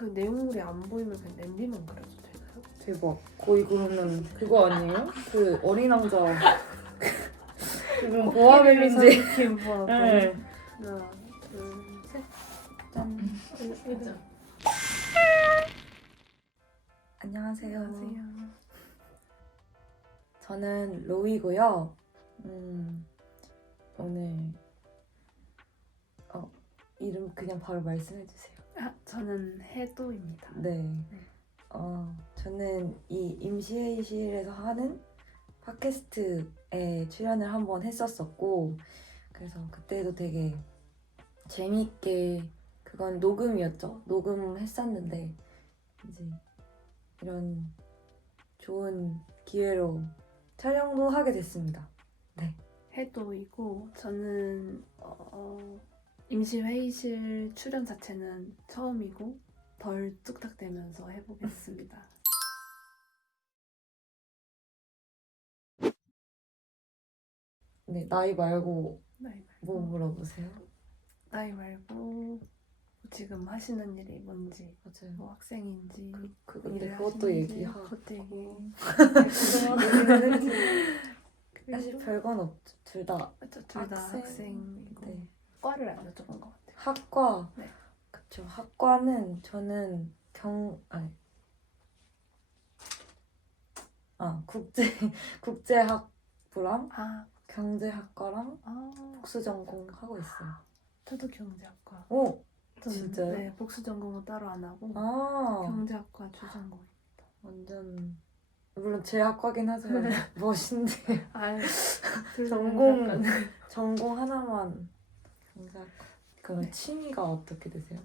그 내용물이 안 보이면 그냥 냄비만 그려도 되나요? 대박. 거의 그러면 그거 아니에요? 그 어린 왕자. 느낌 보아뱀. 네. 하나, 둘, 셋. 짠. 일단 안녕하세요. 안녕하세요. 저는 로이고요. 음, 오늘 어, 이름 그냥 바로 말씀해 주세요. 아, 저는 해도입니다. 네. 네. 어, 저는 이 임시회의실에서 하는 팟캐스트에 출연을 한번 했었었고, 그래서 그때도 되게 재밌게, 그건 녹음이었죠? 녹음했었는데, 이제 이런 좋은 기회로 촬영도 하게 됐습니다. 해도이고 저는 어, 임시 회의실 출연 자체는 처음이고 덜 뚝딱대면서 해보겠습니다. 네, 나이 말고 나이 말고 뭐 물어보세요? 나이 말고 지금 하시는 일이 뭔지 맞아요. 뭐 학생인지 그, 그, 일을 근데 그것도 하시는지, 얘기하고. 그것도 얘기 음. 그동안 얘기를 사실 별건 없죠. 둘 다. 둘다 학생. 학생이고 네. 과를 안 여쭤본 것 같아요. 학과. 네. 그쵸. 학과는 저는 경 아니. 아 국제 국제학부랑 아, 경제학과랑 아 복수 전공 하고 있어요. 저도 경제학과. 오. 저는, 진짜요? 네, 복수 전공은 따로 안 하고 아 경제학과 주전공. 완전 물론 제 학과긴 하지만 멋인데 아, 전공. 전공 하나만 그럼 네. 취미가 어떻게 되세요?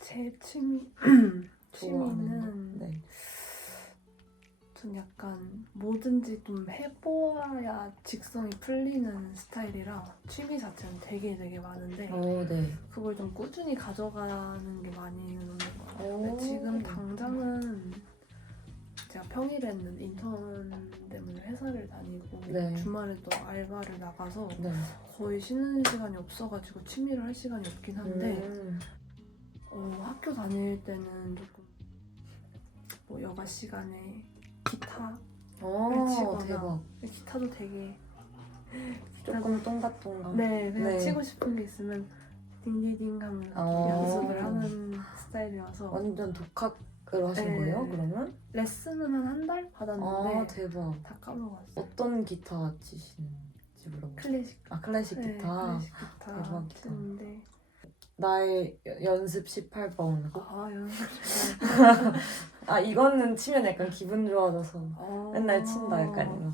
제 취미 취미는 거? 네. 전 약간 뭐든지 좀 해보아야 직성이 풀리는 스타일이라 취미 자체는 되게 되게 많은데 어, 네. 그걸 좀 꾸준히 가져가는 게 많이 오는 것 같아요. 오. 지금 당장은 제가 평일에는 인턴 때문에 회사를 다니고 네. 주말에도 알바를 나가서 네. 거의 쉬는 시간이 없어가지고 취미를 할 시간이 없긴 한데 음. 어, 학교 다닐 때는 조금 뭐 여가 시간에 기타 어, 치거나. 대박. 기타도 되게 조금 똥같똥가. 네 그냥 네. 치고 싶은 게 있으면 딩디딩 하면서 어. 연습을 하는 스타일이라서 완전 독학 으로 하신 네. 거예요, 그러면? 레슨은 한 한 달 받았는데 아, 대박. 다 까먹었어요. 어떤 기타 치시는지 물어보세요. 클래식 아, 클래식 네, 기타. 클래식 기타 대박이다. 치는데 나의 여- 연습 18번. 아 연습 아, 이거는 치면 약간 기분 좋아져서 어. 맨날 친다, 약간 이거.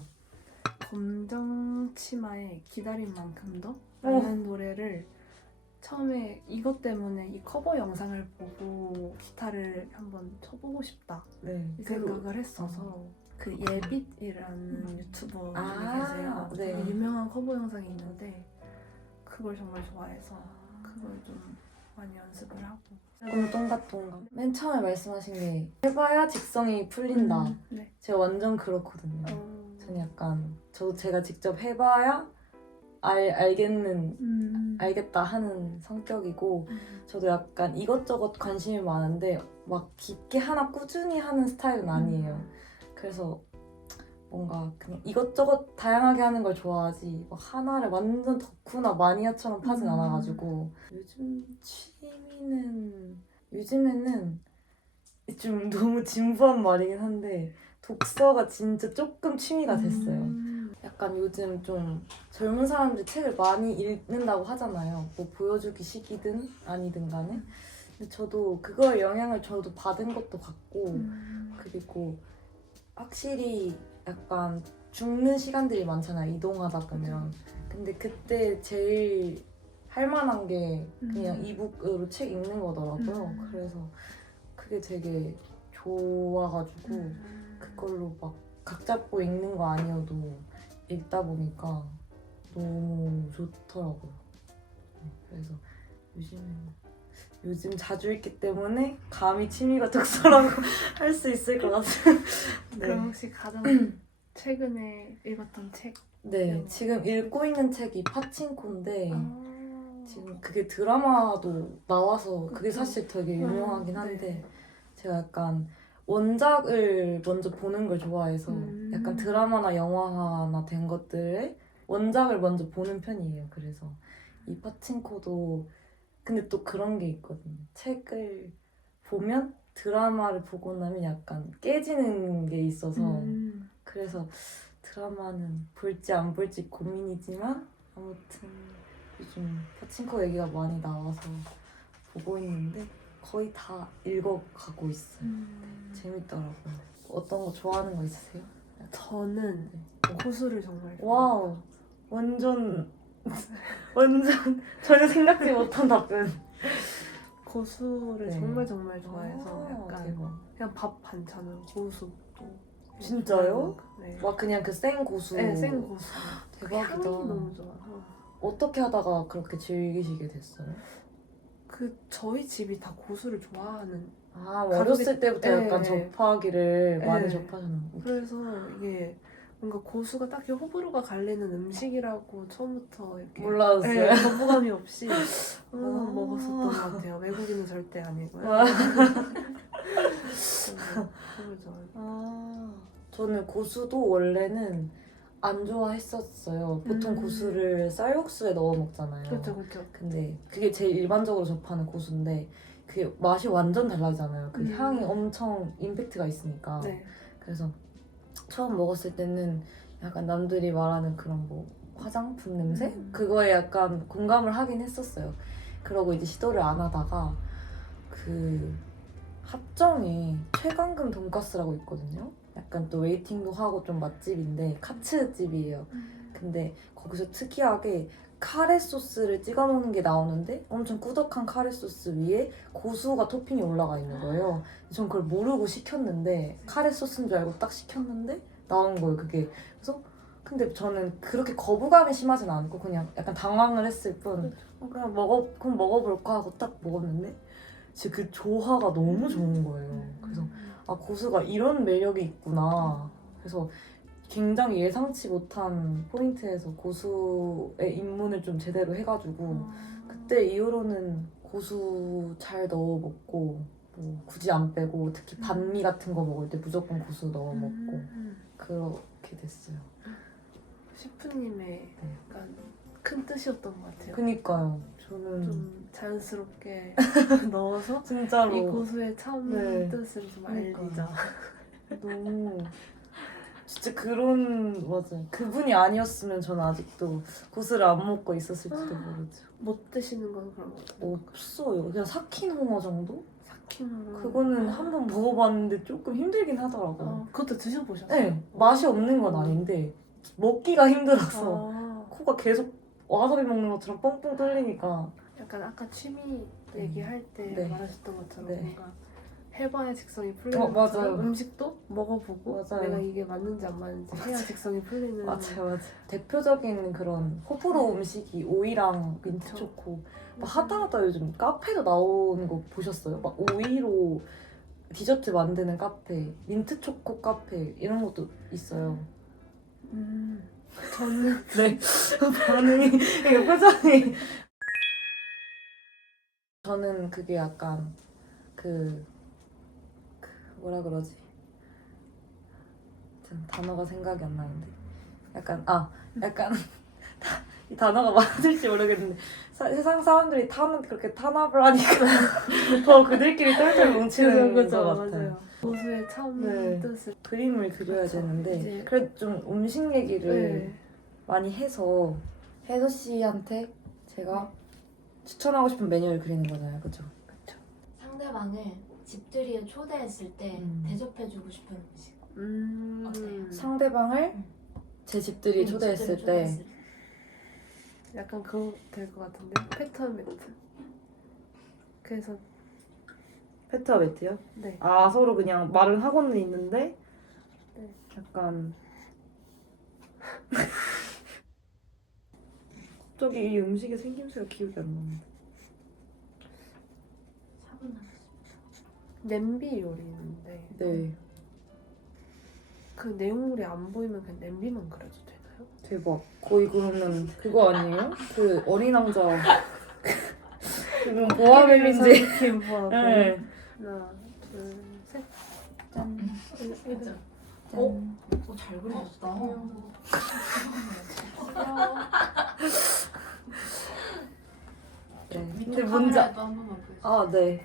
검정 치마에 기다린 만큼 더 어. 라는 노래를 처음에 이것 때문에 이 커버 영상을 보고 기타를 한번 쳐보고 싶다 네. 이 생각을 했어서 그 예빗이라는 유튜버 분이 아, 계세요. 네. 되게 유명한 커버 영상이 있는데 그걸 정말 좋아해서 그걸 좀 많이 연습을 하고 조금 똥같똥가. 맨 처음에 말씀하신 게 해봐야 직성이 풀린다. 음, 네. 제가 완전 그렇거든요. 어, 저는 약간 저도 제가 직접 해봐야 알 알겠는 음, 알겠다 하는 성격이고 음, 저도 약간 이것저것 관심이 많은데 막 깊게 하나 꾸준히 하는 스타일은 아니에요. 그래서 뭔가 그냥 이것저것 다양하게 하는 걸 좋아하지 막 하나를 완전 덕후나 마니아처럼 파진 음. 않아가지고 요즘 취미는 요즘에는 좀 너무 진부한 말이긴 한데 독서가 진짜 조금 취미가 됐어요. 음, 약간 요즘 좀 젊은 사람들이 책을 많이 읽는다고 하잖아요. 뭐 보여주기 시기든 아니든 간에. 근데 저도 그거에 영향을 저도 받은 것도 같고 음, 그리고 확실히 약간 죽는 시간들이 많잖아요. 이동하다 보면. 근데 그때 제일 할 만한 게 그냥 음. 이북으로 책 읽는 거더라고요. 음. 그래서 그게 되게 좋아가지고 음. 그걸로 막 각 잡고 읽는 거 아니어도 읽다 보니까 너무 좋더라고요. 네, 그래서 요즘에는 요즘 자주 읽기 때문에 감히 취미가 독서라고 할 수 있을 것 같아요. 그럼 네. 혹시 가장 최근에 읽었던 책? 네, 지금 읽고 있는 책이 파친코인데 아. 지금 그게 드라마도 나와서 그게. 사실 되게 유명하긴 아, 한데 네. 제가 약간 원작을 먼저 보는 걸 좋아해서 음. 약간 드라마나 영화나 된 것들을 원작을 먼저 보는 편이에요. 그래서 이 파친코도 근데 또 그런 게 있거든요. 책을 보면 드라마를 보고 나면 약간 깨지는 게 있어서 음. 그래서 드라마는 볼지 안 볼지 고민이지만 아무튼 요즘 파친코 얘기가 많이 나와서 보고 있는데 거의 다 읽어가고 있어요. 음. 재밌더라고요. 어떤 거 좋아하는 거 있으세요? 저는 고수를 정말. 와우 완전 완전 전혀 생각지 못한 답변. 고수를 네. 정말 정말 좋아해서 아, 약간 대박. 그냥 밥 반찬은 고수도 진짜요? 네. 와 그냥 그 생 고수. 네, 생 고수. 그 대박이다. 향이 너무 좋아서. 어떻게 하다가 그렇게 즐기시게 됐어요? 그 저희 집이 다 고수를 좋아하는 아 가족이- 어렸을 때부터 네. 약간 접하기를 많이 네. 접하셨나 그래서 이게 뭔가 고수가 딱히 호불호가 갈리는 음식이라고 처음부터 이렇게 몰랐어요. 네, 거부감이 없이 아. 항상 먹었었던 것 같아요. 외국인은 절대 아니고요. 와. 그래서 정말 좋아해요. 아 저는 고수도 원래는 안 좋아했었어요. 보통 음. 고수를 쌀국수에 넣어 먹잖아요. 그렇죠, 그렇죠. 근데 그게 제일 일반적으로 접하는 고수인데 그게 맛이 완전 달라지잖아요. 그 음. 향이 엄청 임팩트가 있으니까. 네. 그래서 처음 먹었을 때는 약간 남들이 말하는 그런 뭐 화장품 냄새? 음. 그거에 약간 공감을 하긴 했었어요. 그러고 이제 시도를 안 하다가 그 합정에 최강금 돈가스라고 있거든요. 약간 또 웨이팅도 하고 좀 맛집인데 카츠집이에요. 근데 거기서 특이하게 카레 소스를 찍어 먹는 게 나오는데 엄청 꾸덕한 카레 소스 위에 고수가 토핑이 올라가 있는 거예요. 전 그걸 모르고 시켰는데 카레 소스인 줄 알고 딱 시켰는데 나온 거예요. 그게 그래서 근데 저는 그렇게 거부감이 심하진 않고 그냥 약간 당황을 했을 뿐 어, 그냥 먹어 그럼 먹어볼까 하고 딱 먹었는데 진짜 그 조화가 너무 좋은 거예요. 그래서 아 고수가 이런 매력이 있구나. 그래서 굉장히 예상치 못한 포인트에서 고수의 입문을 좀 제대로 해가지고 그때 이후로는 고수 잘 넣어 먹고 뭐 굳이 안 빼고 특히 반미 같은 거 먹을 때 무조건 고수 넣어 먹고 음. 그렇게 됐어요. 셰프님의 약간 큰 뜻이었던 것 같아요. 그니까요. 저는 좀 자연스럽게 넣어서 진짜로 이 고수의 참 네. 뜻을 좀. 알리자. 너무 진짜 그런 맞아 그분이 아니었으면 저는 아직도 고수를 안 먹고 있었을지도 모르죠. 못 드시는 건 그런 거 없어요. 그냥 삭힌 홍어 정도? 삭힘으로. 그거는 한 번 먹어봤는데 조금 힘들긴 하더라고요. 어, 그것도 드셔보셨어요? 네, 맛이 없는 건 아닌데 먹기가 힘들어서 아, 코가 계속 와사비 먹는 것처럼 뻥뻥 뚫리니까 약간 아까 취미 얘기할 때 네. 말하셨던 것처럼 네. 뭔가 해봐야 직성이 풀리는 어, 맞아요. 것처럼 음식도 먹어보고 맞아요. 내가 이게 맞는지 안 맞는지 해야. 직성이 풀리는 맞아요, 맞아요. 대표적인 그런 호불호 음식이 오이랑 민트 그쵸. 초코. 막 하다하다 요즘 카페도 나오는 거 보셨어요? 막 오이로 디저트 만드는 카페, 민트 초코 카페 이런 것도 있어요. 음, 저는 네. 반응이, 이게 표정이. 저는 그게 약간 그, 그 뭐라 그러지? 참 단어가 생각이 안 나는데. 약간, 아, 약간, 이 단어가 맞을지 모르겠는데, 사- 세상 사람들이 타는, 그렇게 탄압을 하니까 더 그들끼리 똘똘 뭉치는 것 같아요. 고수의 참 네. 뜻을 그림을 그려야 그쵸. 되는데, 이제- 그래도 좀 음식 얘기를 네. 많이 해서 혜서 씨한테 제가 추천하고 싶은 메뉴를 그리는 거잖아요, 그죠? 상대방을 집들이에 초대했을 때 음. 대접해주고 싶은 음식. 음, 어때요? 상대방을 음. 제 집들이 음, 초대했을 집들이 때 초대했을 약간 그거 될 것 같은데 페터멘트. 그래서 페트아베트요? 네. 아 서로 그냥 말은 하고는 있는데 네. 약간 갑자기 이 음식의 생김새가 기억이 안 나는데. 냄비 요리인데 네 그 내용물이 안 보이면 그냥 냄비만 그려도 되나요? 대박 거의 그러면 그거 아니에요? 그 어린 왕자 그건 보아뱀인지 김 보아뱀. 네. 하나, 둘, 둘, 셋. 짠. 짠. 오, 잘 그리셨다. 네. 밑에 근데 보여주세요. 아 네.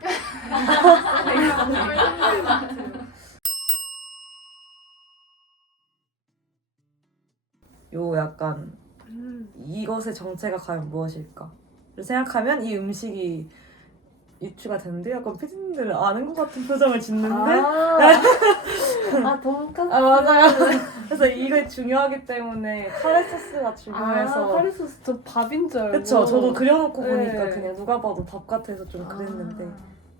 요 약간 음. 이것의 정체가 과연 무엇일까? 를 생각하면 이 음식이 유추가 되는데 약간 피디님들은 아는 것 같은 표정을 짓는데 아, 아, 아 돈까스. 맞아요. 그래서 이게 중요하기 때문에 카레 소스가 아, 중요해서 카레 소스 저 밥인 줄 알고. 그쵸 저도 그려놓고 네. 보니까 그냥 누가 봐도 밥 같아서 좀 아. 그랬는데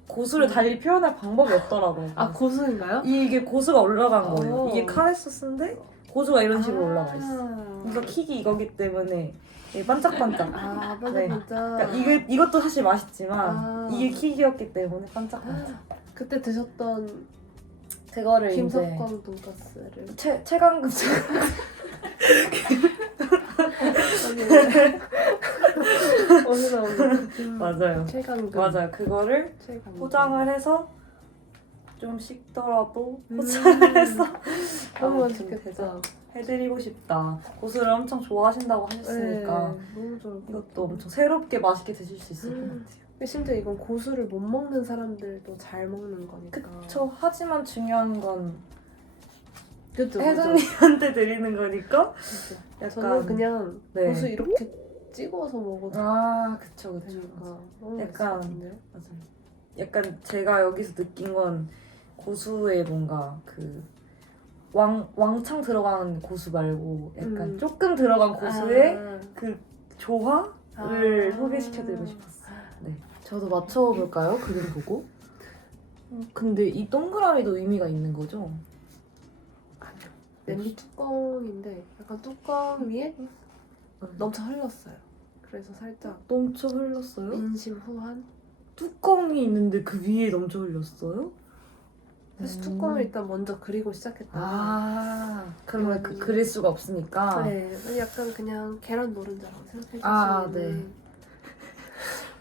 고수를 달리 표현할 방법이 없더라고요. 아 고수인가요? 이게 고수가 올라간 거예요. 오. 이게 카레 소스인데 고수가 이런 식으로 올라가 있어. 아. 그러니까 킥이 이거기 때문에 이게 반짝반짝. 아 네. 그러니까 이게 이것도 사실 맛있지만 아. 이게 킥이었기 때문에 반짝반짝. 그때 드셨던 그거를 이제 김석광 돈까스를. 최 최강급 어디서 오는 음, 맞아요. 최강급. 맞아요. 그거를 최강급. 포장을 해서 좀 식더라도 음. 포장을 해서 너무 맛있겠다. 해드리고 싶다. 고수를 엄청 좋아하신다고 하셨으니까 네, 너무 좋을 것 이것도 같아요. 엄청 새롭게 맛있게 드실 수 있을 것 음. 같아요. 심지어 이건 고수를 못 먹는 사람들도 잘 먹는 거니까. 그쵸. 하지만 중요한 건 그쵸. 혜정님한테 드리는 거니까 그쵸. 약간 저는 그냥 네. 고수 이렇게 찍어서 먹어도 아 그쵸 그쵸. 되니까 약간-. 맞아요. 약간 제가 여기서 느낀 건 고수의 뭔가 그 왕, 왕창 들어간 고수 말고 약간 음. 조금 들어간 고수의 아. 그 조화를 아. 소개시켜드리고 싶었어요. 네. 저도 맞춰볼까요? 그림 보고? 음, 근데 이 동그라미도 의미가 있는 거죠? 아니요. 냄비 뚜껑인데 약간 뚜껑 위에 음. 넘쳐 흘렀어요. 그래서 살짝 넘쳐 흘렀어요? 인심 후한. 뚜껑이 있는데 그 위에 넘쳐 흘렸어요? 사실 음. 뚜껑을 일단 먼저 그리고 시작했다. 아 그러면 그 음. 그릴 수가 없으니까 네, 약간 그냥 계란 노른자라고 생각해 주시면 아, 네.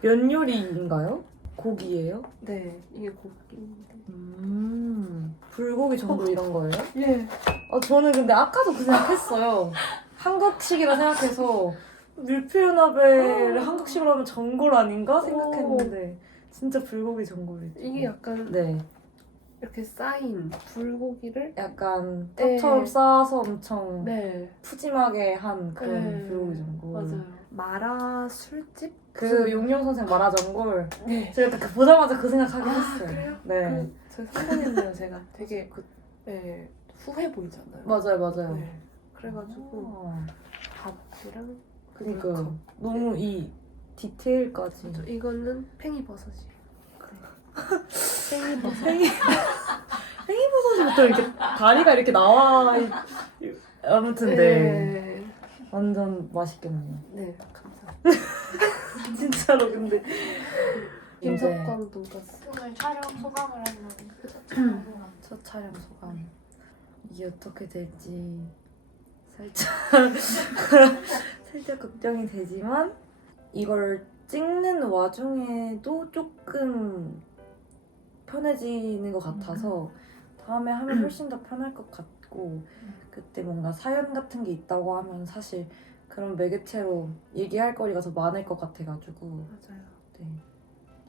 면 요리인가요? 고기예요? 네, 이게 고기인데. 음 불고기 전골 이런 거예요? 예. 어, 저는 근데 아까도 그 생각했어요. 한국식이라 생각해서 밀푀유나베를 어. 한국식으로 하면 전골 아닌가 생각했는데 진짜 불고기 전골이죠. 이게 약간 네, 이렇게 쌓인 불고기를 약간 네. 떡처럼 쌓아서 엄청 네, 푸짐하게 한 그런 네. 불고기 전골. 맞아요. 마라 술집? 그 용용 선생 마라 전골. 네. 제가 딱 그 보자마자 그 생각하긴 아, 했어요. 그래요? 네, 그, 제가 상상했네요, 제가. 되게 그, 네, 후해 보이잖아요. 맞아요, 맞아요. 네. 그래가지고 아, 밥이랑 그니까요. 물컵. 너무 이 디테일까지. 저 이거는 팽이 버섯이에요. 팽이버섯. 팽이 팽이버섯부터 이렇게 다리가 이렇게 나와 있- 아무튼 네 네. 완전 맛있겠네요 네, 감사합니다. 진짜로 근데 김석광 돈가스. 오늘 촬영 소감을 한번. 소감. 첫 촬영 소감 이게 어떻게 될지 살짝 살짝 걱정이 되지만 이걸 찍는 와중에도 조금 편해지는 것 같아서 다음에 하면 훨씬 더 편할 것 같고 그때 뭔가 사연 같은 게 있다고 하면 사실 그런 매개체로 얘기할 거리가 더 많을 것 같아가지고 맞아요. 네,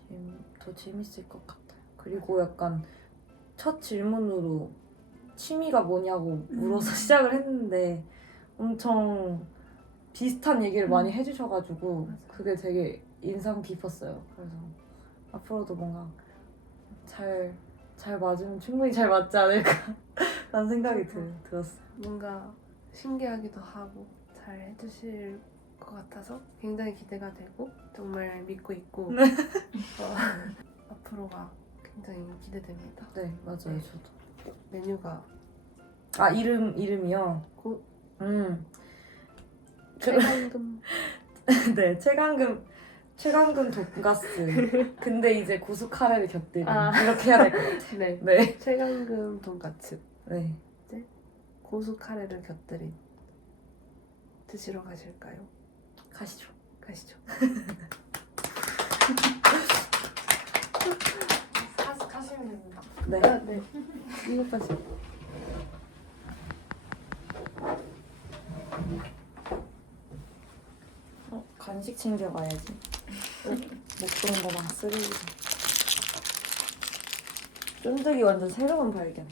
재미- 더 재밌을 것 같아요. 그리고 약간 첫 질문으로 취미가 뭐냐고 물어서 시작을 했는데 엄청 비슷한 얘기를 많이 해주셔가지고 맞아요. 그게 되게 인상 깊었어요. 그래서 앞으로도 뭔가 잘, 잘 맞으면 충분히 잘 맞지 않을까 라는 생각이 들, 들었어요. 뭔가 신기하기도 하고 잘 해주실 것 같아서 굉장히 기대가 되고 정말 믿고 있고 네. 어, 앞으로가 굉장히 기대됩니다. 네, 맞아요. 저도. 메뉴가 아, 이름, 이름이요? 고- 음. 최강금 네, 최강금 최강금 돈가스. 근데 이제 고수 카레를 곁들인 아. 이렇게 해야 될 것 같아요. 네 네, 최강금 돈가츠 네. 고수 카레를 곁들인 드시러 가실까요? 가시죠. 가시죠. 카스 카스 네. 아, 네. 이거까지. 어, 간식 챙겨가야지. 어, 먹던 거랑 쓰레기. 쫀득이 완전 새로운 발견.